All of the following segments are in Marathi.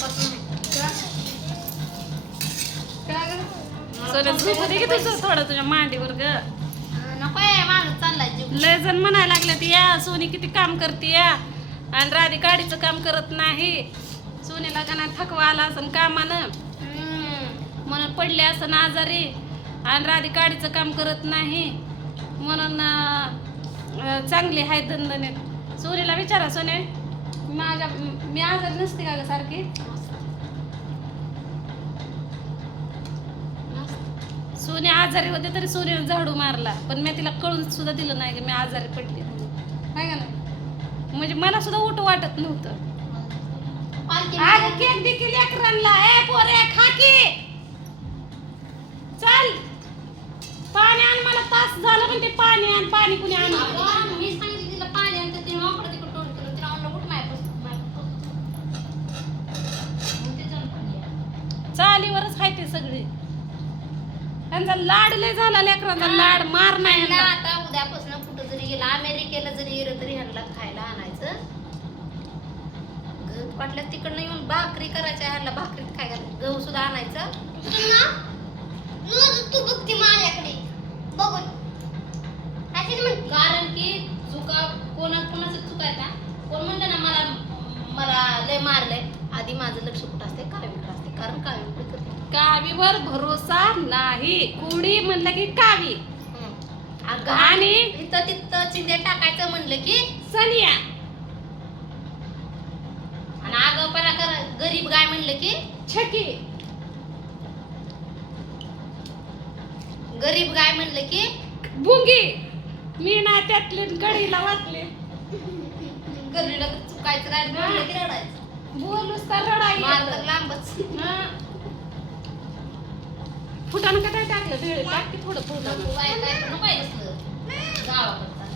पासून सोन्या झोपू दे की तुझं थोडं तुझ्या मांडीवर ग. नको आहे माझं चाललाय जीव. लय जण म्हणायला लागले ती या सोनी किती काम करते या. आणि राधी गाडीचं काम करत नाही. सोनीला का नाही थकवा आला असं कामानं. म्हणून पडले असं आजारी. आणि राधी गाडीचं काम करत नाही. म्हणून चांगली आहे दणदणीत सोनीला विचारा सोने. माझ्या मी आजारी नसते का ग सारखी? सोने आजारी होते तरी सोनीने झाडू मारला. पण मी तिला कळून सुद्धा दिलं नाही की मी आजारी पडले नाही का नाही? म्हणजे मला सुद्धा उठ वाटत नव्हतं. पालखी अगं केक देखील लेकरांना ए पोरे खा की. चल. पाणी आण मला तास झालं पण ते पाणी आण. पाणी कुणी आण अगं, मी सांगितलं तिला पाणी आणि तिने वाकडं तिकडं तोंड केलं तिला म्हणलं उठ माझ्यापासून माझ्यापासून. मग ते जाऊन पाणी आलं. चालीवरच आहे ते सगळे. त्यांचा लाड लय झाला लेकरांचा लाड मार नाही ह्यांना ह्यांना. आता उद्यापासून कुठं जरी गेलं अमेरिकेला जरी गेलं तरी ह्यांना खायला आणायचं. गहू वाटलं तिकडनं येऊन भाकरी करायच्या ह्यांना भाकरीत खायला गहू सुद्धा आणायचं. रोज तू बघते माझ्याकडे. बघून. अशीच म्हणते. कारण की चुका कोणा कोणाचं चुकायचा कोण म्हणलं ना मला मला लय मारलंय. आधी माझं लक्ष कुठं असते कावीकडे असते कारण करते? कावीवर भरोसा नाही. कुडी म्हणलं की कावी? आणि इथं तिथं चिंध्या टाकायचं म्हणलं की सनिया. आणि आगाऊपणा कर गरीब गाय म्हणलं की छकी. गरीब गाय म्हणलं की बुंगी मी ना त्यातले गडीला वाचले. गरीला चुकायचं काय? म्हणलं की रडायचं? बोलूस तर रडाई मार येतं. तर लांबच. फुटानं का काय टाकलं? तिळे टाक की थोडं फुटानं. काय काय तसलं. गावाकडचा.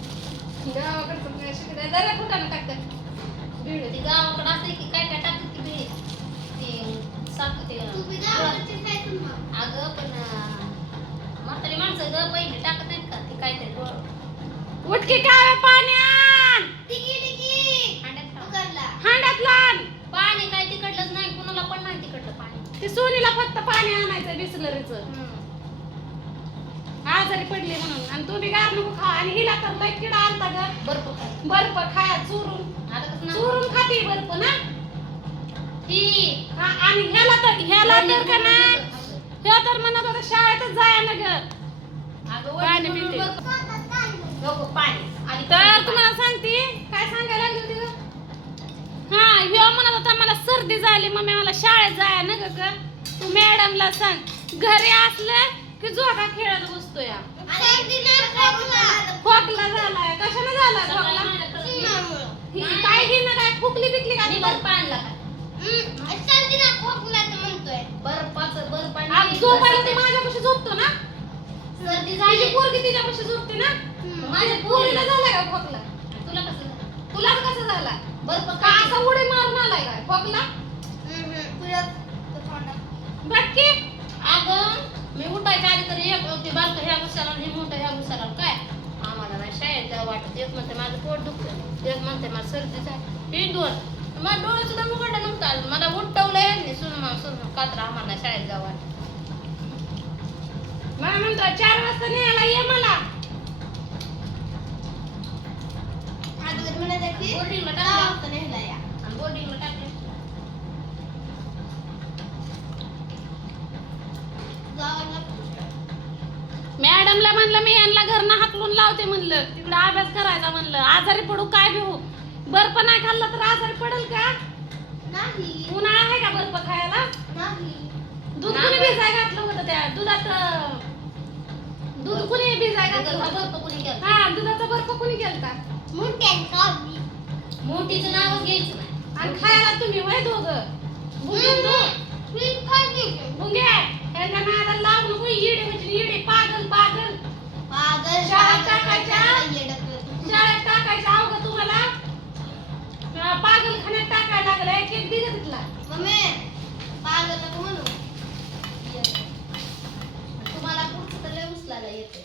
गावाकडचं काय शिकलं जरा फुटानं टाकतं. ते गावाकडं असते की काय काय टाकतात की बे ते ते तू? अगं पण म्हातारी माणसं ग पहिले टाकत नाहीत का? ते काहीतरी डोळं उठकी काय पाणी आण टिकी टिकी हांड्यात टाक. उघडला हांड्यात लहान पाणी काय तिकडलंच नाही कुणाला पण नाही तिकडलं पाणी ते सोनीला फक्त पाणी आणायचं बिसलरीचं. आजारी पडली म्हणून. आणि तुम्ही गार नको खा आणि हिला तर लय किडा आलता ग. बर्फ काय बर्फ खाया चुरून. आता कसं चुरून खाते बर्फ ना? हा, आणि ह्याला तर ह्याला तर का ना ह्या तर म्हणत होता शाळेतच जाया ना ग. अगं पाणी पिते. नको पाणी. आणि तर तुम्हाला सांगते काय सांगायला लागली होती ग? हा ह्यो म्हणत होता मला सर्दी झाली मम्मी मला शाळेत जाया ना ग. ग. तू मॅडमला सांग घरी असलं की जोगा खेळत बसतो या खोकला. खोकला झालाय. कशाने झाला खोकला. ही- काय ही ना काय फुकली बिकली का? बर्फ आणला का? सर्दी नाही खोकला तर म्हणतोय. बर्फाचं बर्फ आणि झोपायला ते माझ्यापाशी झोपतो ना? सर्दी झाली. पोरगी तिच्यापाशी झोपते ना. माझ्या पोरीला का खोकला? तुला कसं झालं? तुला कसं झाला? का काय? असा उडी मारून आलाय काय? खोकला? हम्म, हम्म. तुला तो तोंडात. बाकी अगं मी उठायच्या आधी तरी एक ते ह्या हे मोठं ह्या काय? आम्हाला नाही शाळेत जावं वाटत. एक म्हणते माझं पोट दुखतं एक म्हणते मला सर्दी झाली ही दोन मला डोळे सुद्धा उघडलं नव्हतं आलं. मला उठवलं यांनी. कात्र आम्हाला शाळेत जावं वाटत. मला म्हणतो चार वाजता न्यायला ये मला अगोदर म्हणायचं की बोर्डिंगला दहा टाकलं वाजता नेला या. आणि बोर्डिंगला टाकलं गावाला मॅडमला म्हणलं मी यांना घरनं हाकलून लावते म्हणलं. तिकडे अभ्यास करायचा म्हणलं. आजारी पडू काय घेऊ बर्फ नाही खाल्ला तर आजारी पडेल का? नाही. उन्हाळा आहे का बर्फ खायला? नाही. दूध कुणी भिजाय घातलं होतं त्या दुधात दूध कुणी भिजाय घातलं दुधाचा होतं? बर्फ कोणी केला हा दुधाचा बर्फ कुणी केलता? मोठीचं नावच घ्यायचं नाही. आणि खायला तुम्ही वय दोघं? बुंगे यांच्या नादाला लावू नको येडे म्हणजे येडे पागल शाळेत टाकायच्या? शाळेत टाकायचं अवघं तुम्हाला पागलखान्यात टाकायला लागलाय केक दिलं तिथला. मम्मी पागल नको म्हणू. तुम्हाला पुढचं तर लय उचलायला येते.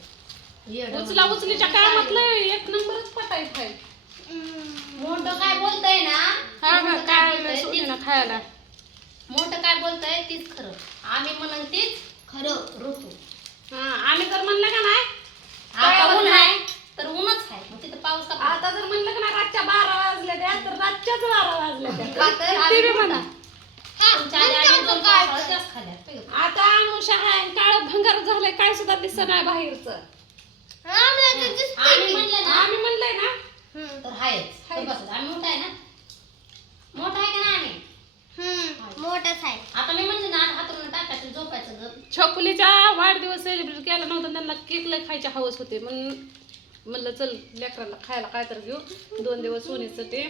उचला उचलीच्या कामातलं एक नंबरच पटायचं आहे. मोठं काय बोलतय ना हा काय सोनीनं खायला. मोठं काय बोलतंय तीच खरं. आम्ही म्हणून तीच खरं ऋतू. हा आम्ही जर म्हणलं का नाही आता ऊन? आहे तर ऊनच आहे मग तिथं पाऊस का? आता जर म्हणलं का नाही रातच्या बारा वाजल्या त्या तर रातच्याच बारा वाजल्या त्या आम्ही ते बी म्हणा हा तुमच्या आधी म्हणतो आम्ही दोन तो काय पावसाळ्यात जास्त खाल्ल्या आता आमुषा आहे काळ भंगार झालंय काय सुद्धा दिसत नाही बाहेरचं आम्ही. म्हणलं ना आम्ही म्हणलंय ना. तर आहेच हाय. तर बस आम्ही मोठा आहे ना मोठा आहे का ना आम्ही. मोठंच आहे आता मी म्हणले ना आता हातरून छकुलीचा वाढदिवस सेलिब्रेट केला नव्हता त्यांना केक लय खायची हवस होते. म्हणून म्हणलं चल लेकराला खायला काय तर घेऊ. दोन दिवस सोनीचं ते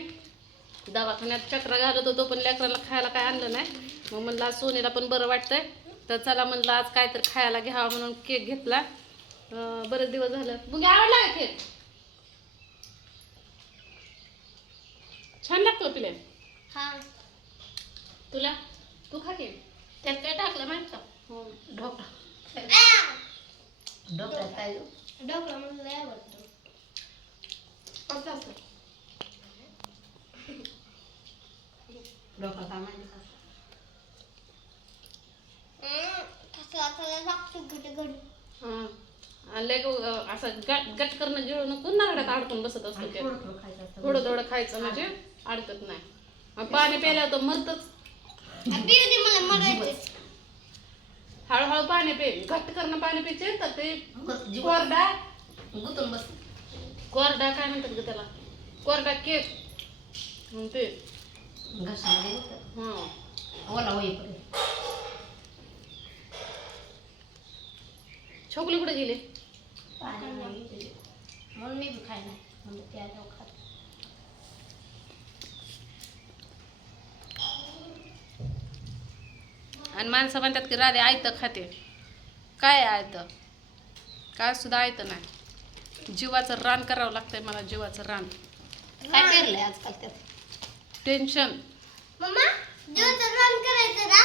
दवाखान्यात चक्र घालत होतो पण लेकराला खायला काय आणलं नाही. मग म्हणलं आज सोनीला पण बरं वाटतंय. तर चला म्हणलं आज काय तर खायला घ्यावा म्हणून केक घेतला. बरेच दिवस झालं. मग आवडला का केक छान लागतो हा. तुला? तू खा केक त्यात काय टाकलं माहीत हो ढोकळा काय? ढोकळा मला लय आवडतो ढोकळा असं असं गट गट करणं गिळू नको नारड्यात अडकून बसत असतो ते थोडं थोडं खायचं म्हणजे अडकत नाही. पाणी प्यायला तर मरतच पिऊ दे मला मरायचं हळूहळू पाणी पे घट्ट करणं पाणी प्यायचे तर ते कोरडा गुतून बस. कोरडा काय म्हणतात ग त्याला? कोरडा केक. मग ते. हा. ओला होईपर्यंत. छोकली कुठे गेली. म्हणून मी बी खाय नाही म्हणजे त्या आणि माणसं म्हणतात की राधे आयतं खाते. काय आयतं? काय सुद्धा आयतं नाही. जीवाचं रान करावं लागतंय मला जीवाचं रान. काय पेरलंय आजकाल त्यात? टेन्शन मम्मा जेवण रन करायचं ना?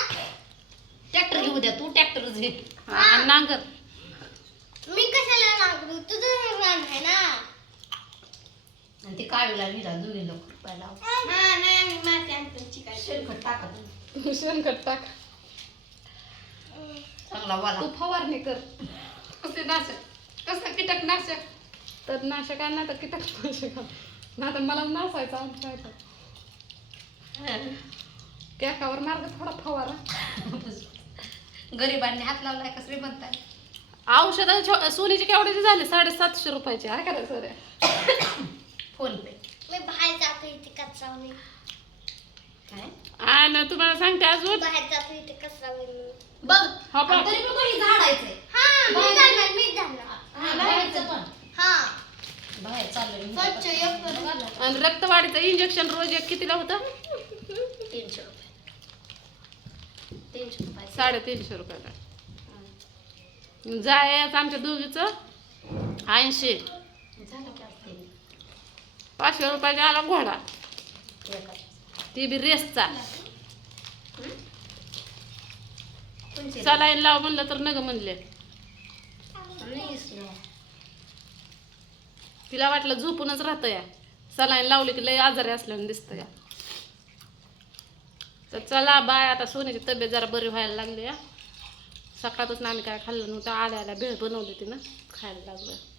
ट्रॅक्टर घेऊ द्या तू ट्रॅक्टरच घे नांगर. मी कशाला लागलो तुझं रान आहे ना? आणि ते काळीला निघा दोन्ही लोक रुपयाला शेणखत टाका. शेणखत टाक. चांगला वाला. तू फवारणी कर. कसे नाशक? कसं कीटकनाशक? तर नाशक आण नाही तर कीटकनाशक. आण. नाही तर मला नासायचं तर. केकावर मार्ग थोडा फवारा. गरिबांनी हात लावलाय का श्रीमंत आहे? औषध सोनीचे केवढ्याचे झाले? साडेसातशे रुपयाचे. आहे का सर? फोन पे. मी बाहेर जातो इथे कचरा होईल काय? आणि तुम्हाला सांगते अजून? बाहेर जातो इथे कचरा होईल बघ हा, बघ. तरी पण कोणी झाडायचंय. हा मी जाणार मी जाणार हा, बाहेरचं पण हा. बाहेर चाललं स्वच्छ एक करून. आणि रक्तवाढीचं इंजेक्शन रोज एक कितीला होतं? तीनशे रुपये. तीनशे रुपये साडेतीनशे रुपयाला. जायचं आमच्या दोघीचं? ऐंशी. पाचशे रुपयाचा आला घोडा. ती बी रेसचा कोणचे सलाईन लाव म्हणलं तर नग म्हणले. तिला वाटलं झोपूनच राहतं या. सलाईन लावली की लय आजारी असल्यानं दिसतं या. तर चला बाय. आता सोन्याची तब्येत जरा बरी व्हायला लागली या. सकाळपासून आम्ही काय खाल्लं नव्हतं. आल्या आल्या भेळ बनवली तिनं. खायला लागलं.